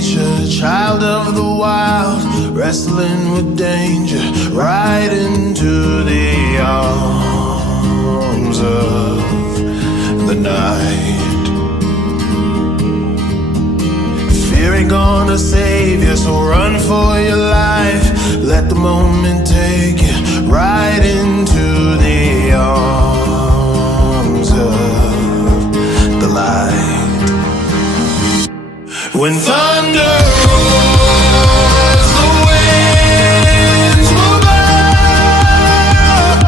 nature, child of the wild, wrestling with danger, right into the arms of the night. Fear ain't gonna save you, so run for your life. Let the moment take you right into the arms of the light. When thunder roars, the winds will blow,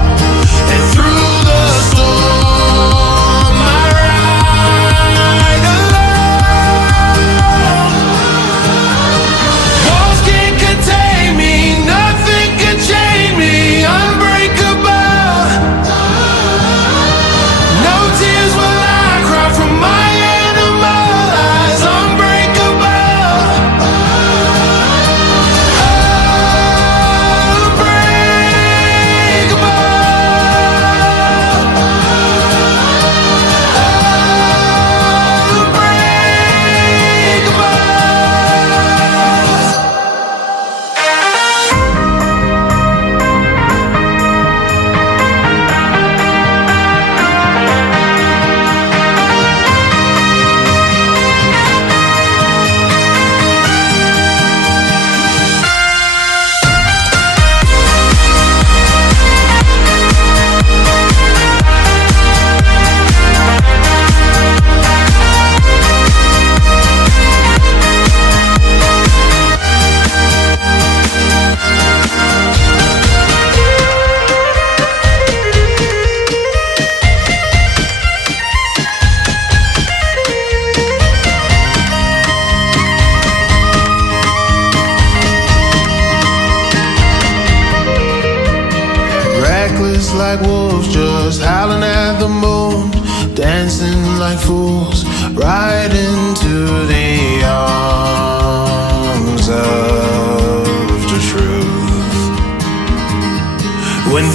and through the storm I ride alone. Walls can't contain me, nothing can chain me, unbreakable. No tears will I cry from my animal eyes, like wolves just howling at the moon, dancing like fools right into the arms of the truth. When